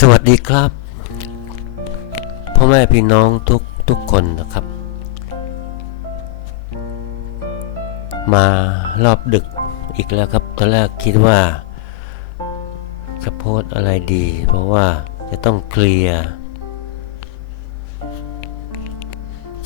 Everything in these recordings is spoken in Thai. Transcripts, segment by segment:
สวัสดีครับพ่อแม่พี่น้องทุกทุกคนนะครับ มารอบดึกอีกแล้วครับตอนแรกคิดว่า จะโพสอะไรดี เพราะว่าจะต้องเคลียร์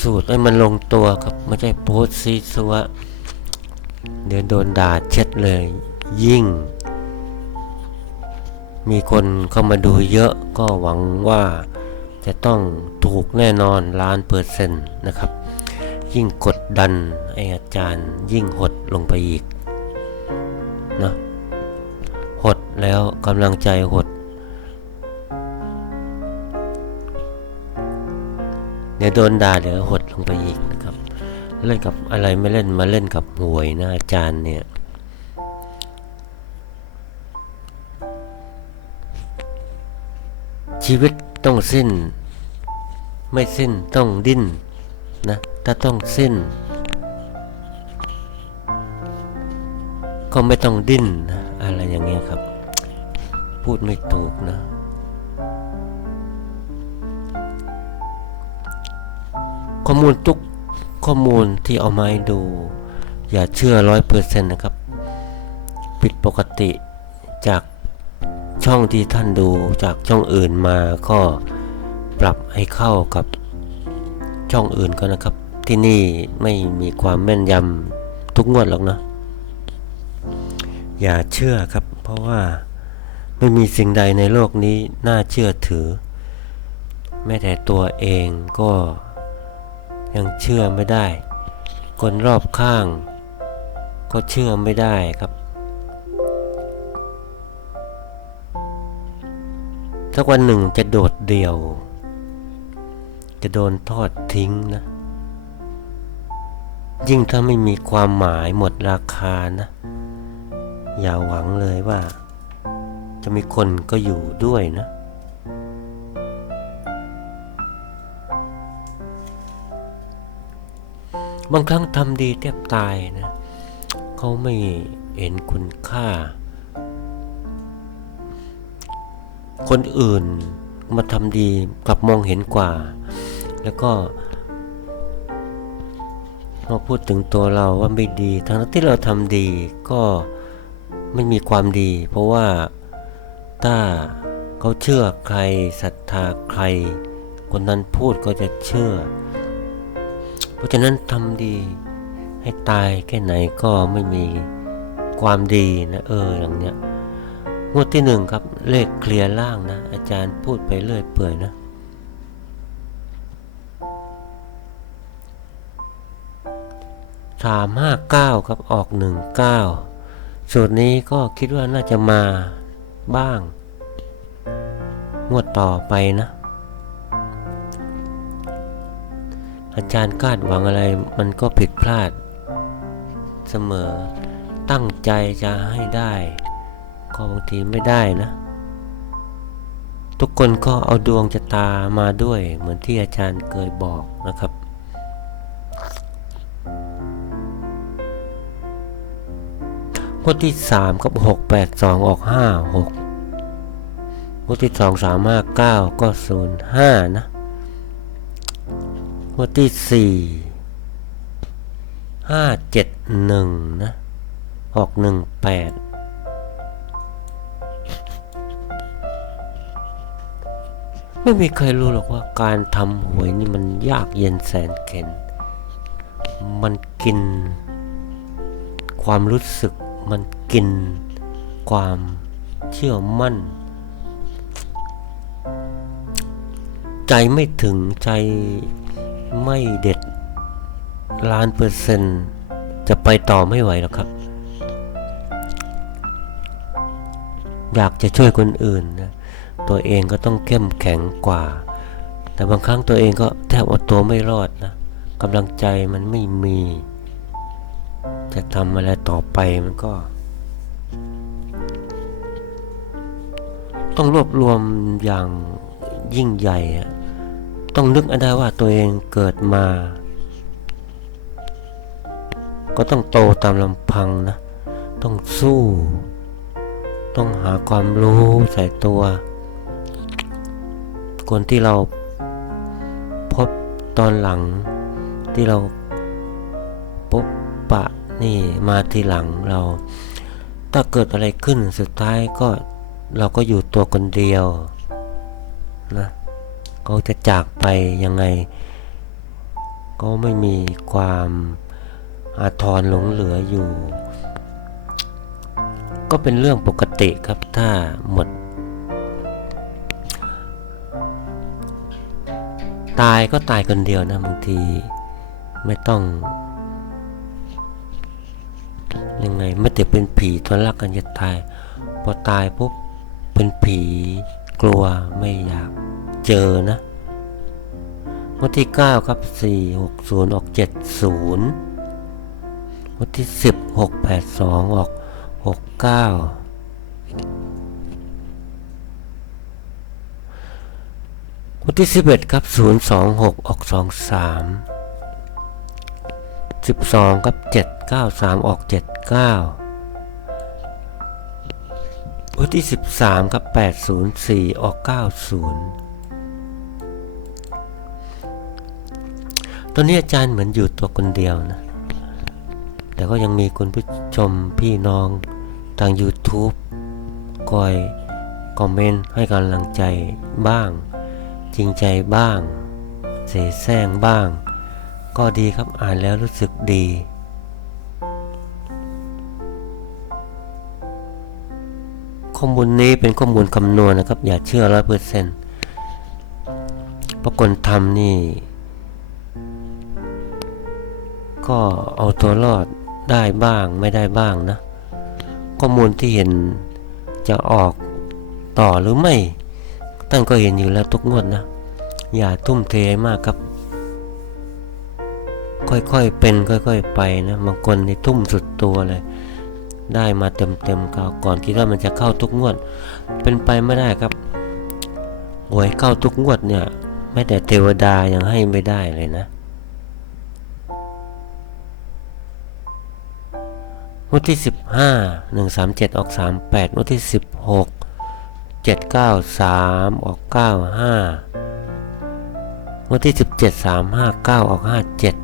สูตรให้มันลงตัวครับไม่ใช่โพสซีซัวเดี๋ยวโดนด่าเช็ดเลย ยิ่ง มีคนเข้ามาดูเยอะก็หวังว่าจะต้องถูกแน่นอนล้านเปอร์เซ็นต์นะครับ ยิ่งกดดันไออาจารย์ยิ่งหดลงไปอีกนะหดแล้วกำลังใจหด เดี๋ยวโดนด่าเดี๋ยวหดลงไปอีกนะครับ เล่นกับอะไรไม่เล่นมาเล่นกับหวยนะอาจารย์เนี่ย ชีวิตต้องสิ้น ไม่สิ้นต้องดิ้นนะถ้าต้องสิ้น ก็ไม่ต้องดิ้นนะอะไรอย่างเงี้ยครับ พูดไม่ถูกนะข้อมูลทุกข้อมูลที่เอามาให้ดู อย่าเชื่อร้อยเปอร์เซ็นต์นะครับ ผิดปกติจาก ช่องที่ท่านดูจากช่องอื่นมาก็ปรับให้เข้ากับช่องอื่นก็นะครับ ที่นี่ไม่มีความแม่นยำทุกงวดหรอกนะ อย่าเชื่อครับ เพราะว่าไม่มีสิ่งใดในโลกนี้น่าเชื่อถือ แม้แต่ตัวเองก็ยังเชื่อไม่ได้ คนรอบข้าง ก็เชื่อไม่ได้ครับ สักวันหนึ่งจะโดดเดี่ยว จะโดนทอดทิ้งนะ ยิ่งถ้าไม่มีความหมายหมดราคานะ อย่าหวังเลยว่า จะมีคนก็อยู่ด้วยนะบางครั้งทำดีแทบตายนะ เขาไม่เห็นคุณค่า คนอื่นมาทำดีกลับมองเห็นกว่า แล้วก็มาพูดถึงตัวเราว่าไม่ดี ทั้งที่เราทำดีก็ไม่มีความดี เพราะว่าถ้าเขาเชื่อใครศรัทธาใคร คนนั้นพูดก็จะเชื่อ เพราะฉะนั้นทำดีให้ตายแค่ไหนก็ไม่มีความดีนะเอออย่างเนี้ย งวดที่หนึ่งครับเลขเคลียร์ล่างนะ อาจารย์พูดไปเรื่อยเปื่อยนะ สามห้าเก้าครับออกหนึ่งเก้าสูตรนี้ก็คิดว่าน่าจะมาบ้าง งวดต่อไปนะ อาจารย์คาดหวังอะไรมันก็ผิดพลาด เสมอตั้งใจจะให้ได้ ก็บางทีไม่ได้นะ ทุกคนก็เอาดวงชะตามาด้วย เหมือนที่อาจารย์เคยบอกนะครับ งวดที่สามกับหกแปดสองออกห้าหกงวดที่สองสามห้าเก้าก็ศูนย์ห้านะงวดที่สี่ห้าเจ็ดหนึ่งนะออกหนึ่งแปด ไม่มีใครรู้หรอกว่าการทำหวยนี่มันยากเย็นแสนเข็น มันกิน ความรู้สึก มันกิน ความเชื่อมั่น ใจไม่ถึงใจไม่เด็ดล้านเปอร์เซ็นต์จะไปต่อไม่ไหวหรอกครับ อยากจะช่วยคนอื่นนะ ตัวเองก็ต้องเข้มแข็งกว่า แต่บางครั้งตัวเองก็แทบเอาตัวไม่รอดนะกำลังใจมันไม่มี จะทำอะไรต่อไปมันก็ ต้องรวบรวมอย่างยิ่งใหญ่ ต้องนึกอนได้ว่าตัวเองเกิดมา ก็ต้องโตตามลำพังนะ ต้องสู้ ต้องหาความรู้ใส่ตัว คนที่เราพบตอนหลังที่เราพบปะนี่มาทีหลังเรา ถ้าเกิดอะไรขึ้นสุดท้ายก็เราก็อยู่ตัวคนเดียวนะเขาจะจากไปยังไง ก็ไม่มีความอาทรหลงเหลืออยู่ ก็เป็นเรื่องปกติครับถ้าหมด ตายก็ตายคนเดียวนะบางทีไม่ต้องยังไงไม่แต่เป็นผีทนรักกันจะตาย พอตายปุ๊บเป็นผีกลัวไม่อยากเจอนะวันที่ 9 ครับ 4 6 0 ออก 70 วันที่ 10 6 8 2 ออก 69 วันที่ 11 ครับ 026 ออก 23 12 ครับ 793 ออก 79 วันที่ 13 ครับ 804 ออก 90 ตอนนี้อาจารย์เหมือนอยู่ตัวคนเดียวนะ แต่ก็ยังมีคุณผู้ชมพี่น้องทาง YouTube คอยคอมเมนต์ให้กำลังใจบ้าง จริงใจบ้าง เสแสร้งบ้าง ก็ดีครับอ่านแล้วรู้สึกดีข้อมูลนี้เป็นข้อมูลคำนวณนะครับ อย่าเชื่อร้อยเปอร์เซ็นต์เพราะคนทำนี่ ก็เอาตัวรอดได้บ้างไม่ได้บ้างนะ ข้อมูลที่เห็นจะออกต่อหรือไม่ ท่านก็เห็นอยู่แล้วทุกงวดนะ อย่าทุ่มเทมากครับ ค่อยๆเป็นค่อย ๆ ไปนะบางคนนี่ทุ่มสุดตัวเลย ได้มาเต็มๆก็ก่อนคิดว่ามันจะเข้าทุกงวด เป็นไปไม่ได้ครับหวยเข้าทุกงวดเนี่ยแม้แต่เทวดายังให้ไม่ได้เลยนะงวดที่สิบห้าหนึ่งสามเจ็ดออกสามแปดงวดที่สิบหก จ็ดเก้าสามออกเก้าห้างวดที่สิบเจ็ดสามห้าเก้าออกห้าเจ็ด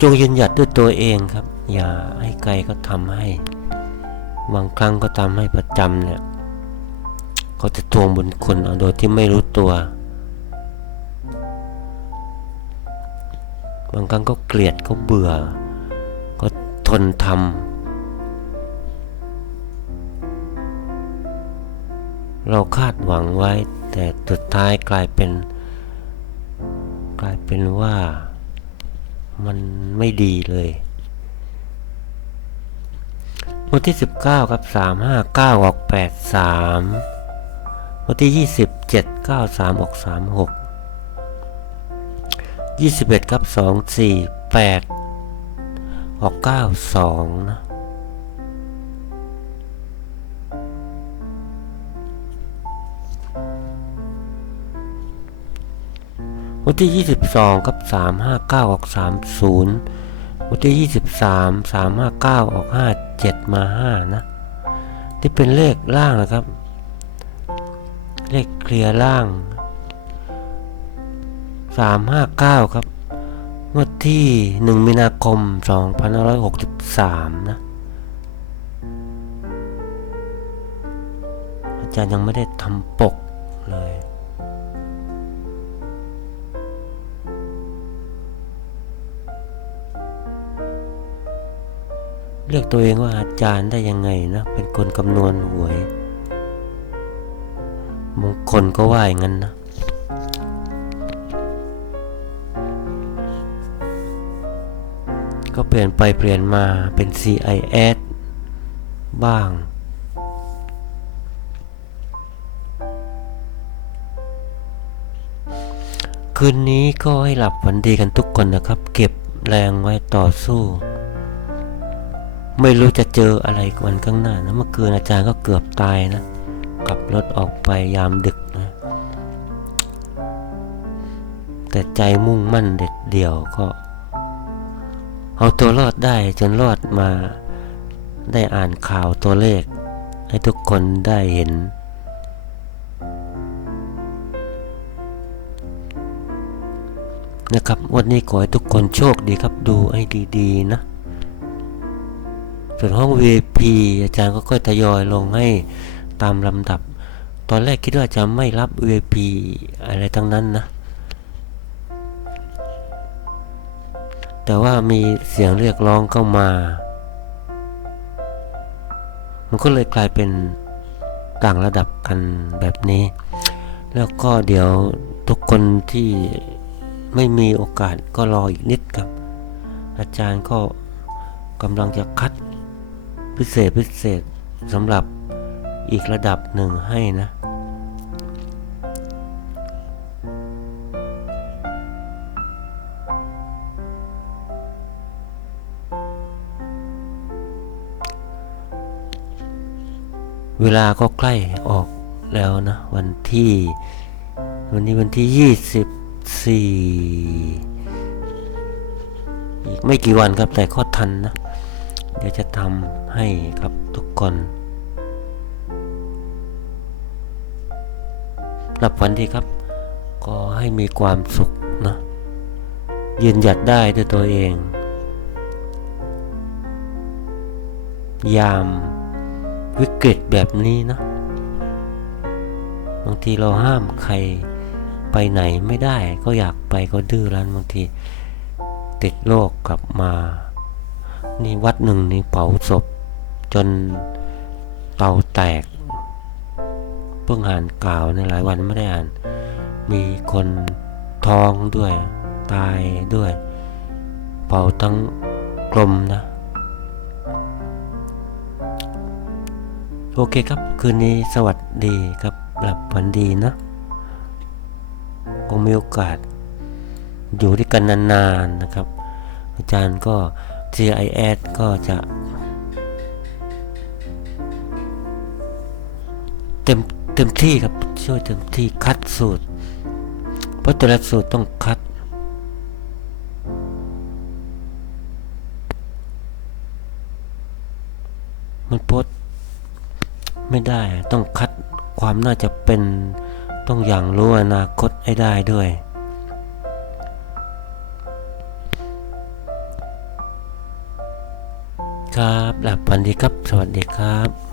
จงยืนหยัดด้วยตัวเองครับ อย่าให้ไกลก็ทำให้ บางครั้งก็ทำให้ประจำเนี่ยเขาจะทวงบุญคุณเอาโดยที่ไม่รู้ตัว บางครั้งก็เกลียดก็เบื่อ ก็ทนทำ เราคาดหวังไว้ แต่สุดท้ายกลายเป็น กลายเป็นว่ามันไม่ดีเลยวันที่ 19 ครับ 359 ออก 83 วันที่ 20 7 93 ออก 36 21 ครับ 2 4 8 ออก 92 นะ ที่ 22กับ 359 ออก 30 วันที่ 23 359 ออก 57 มา 5 นะ ที่เป็นเลขล่างนะครับ เลขเคลียร์ล่าง 359 ครับงวดที่ 1 มีนาคม 2563 นะ อาจารย์ยังไม่ได้ทำปกเลย เรียกตัวเองว่าอาจารย์ได้ยังไงนะ เป็นคนคำนวณหวยบางคนก็ว่าอย่างนั้นนะก็เปลี่ยนไปเปลี่ยนมาเป็น CIS บ้าง คืนนี้ก็ให้หลับฝันดีกันทุกคนนะครับ เก็บแรงไว้ต่อสู้ ไม่รู้จะเจออะไรวันข้างหน้านะเมื่อคืนอาจารย์ก็เกือบตายนะขับรถออกไปยามดึกนะ แต่ใจมุ่งมั่นเด็ดเดี่ยวก็ เอาตัวรอดได้จนรอดมาได้อ่านข่าวตัวเลข ให้ทุกคนได้เห็น นะครับ วันนี้ขอให้ทุกคนโชคดีครับดูให้ดี ๆ นะ ส่วนห้อง VIP อาจารย์ก็ค่อยทยอยลงให้ตามลำดับ ตอนแรกคิดว่าจะไม่รับ VIP อะไรทั้งนั้นนะ แต่ว่ามีเสียงเรียกร้องเข้ามา มันก็เลยกลายเป็นต่างระดับกันแบบนี้ แล้วก็เดี๋ยวทุกคนที่ไม่มีโอกาสก็รออีกนิดครับ อาจารย์ก็กำลังจะคัด พิเศษพิเศษสำหรับอีกระดับหนึ่งให้นะ เวลาก็ใกล้ออกแล้วนะ วันที่ วันนี้วันที่ยี่สิบสี่อีกไม่กี่วันครับแต่ก็ทันนะ เดี๋ยวจะทำ ให้ครับทุกคนหลับฝันดีครับ ก็ให้มีความสุขนะยืนหยัดได้ด้วยตัวเอง ยามวิกฤตแบบนี้นะ บางทีเราห้ามใครไปไหนไม่ได้ ก็อยากไปก็ดื้อรั้นบางที ติดโรคกลับมา นี่วัดหนึ่งนี่เผาศพ จนเตาแตก เพิ่งอ่านกล่าวในหลายวันไม่ได้อ่าน มีคนท้องด้วย ตายด้วย เผาทั้งกลมนะ โอเคครับ คืนนี้สวัสดีครับหลับฝันดีนะคงมีโอกาสอยู่ด้วยกันนานๆนะครับ อาจารย์ก็ GIS ก็จะ เต็มที่ครับ ช่วยเต็มที่คัดสูตร เพราะแต่ละสูตรต้องคัด มันโพสต์ไม่ได้ต้องคัดความน่าจะเป็นต้องอย่างรู้อนาคตให้ได้ด้วยครับหลับฝันดีครับ สวัสดีครับ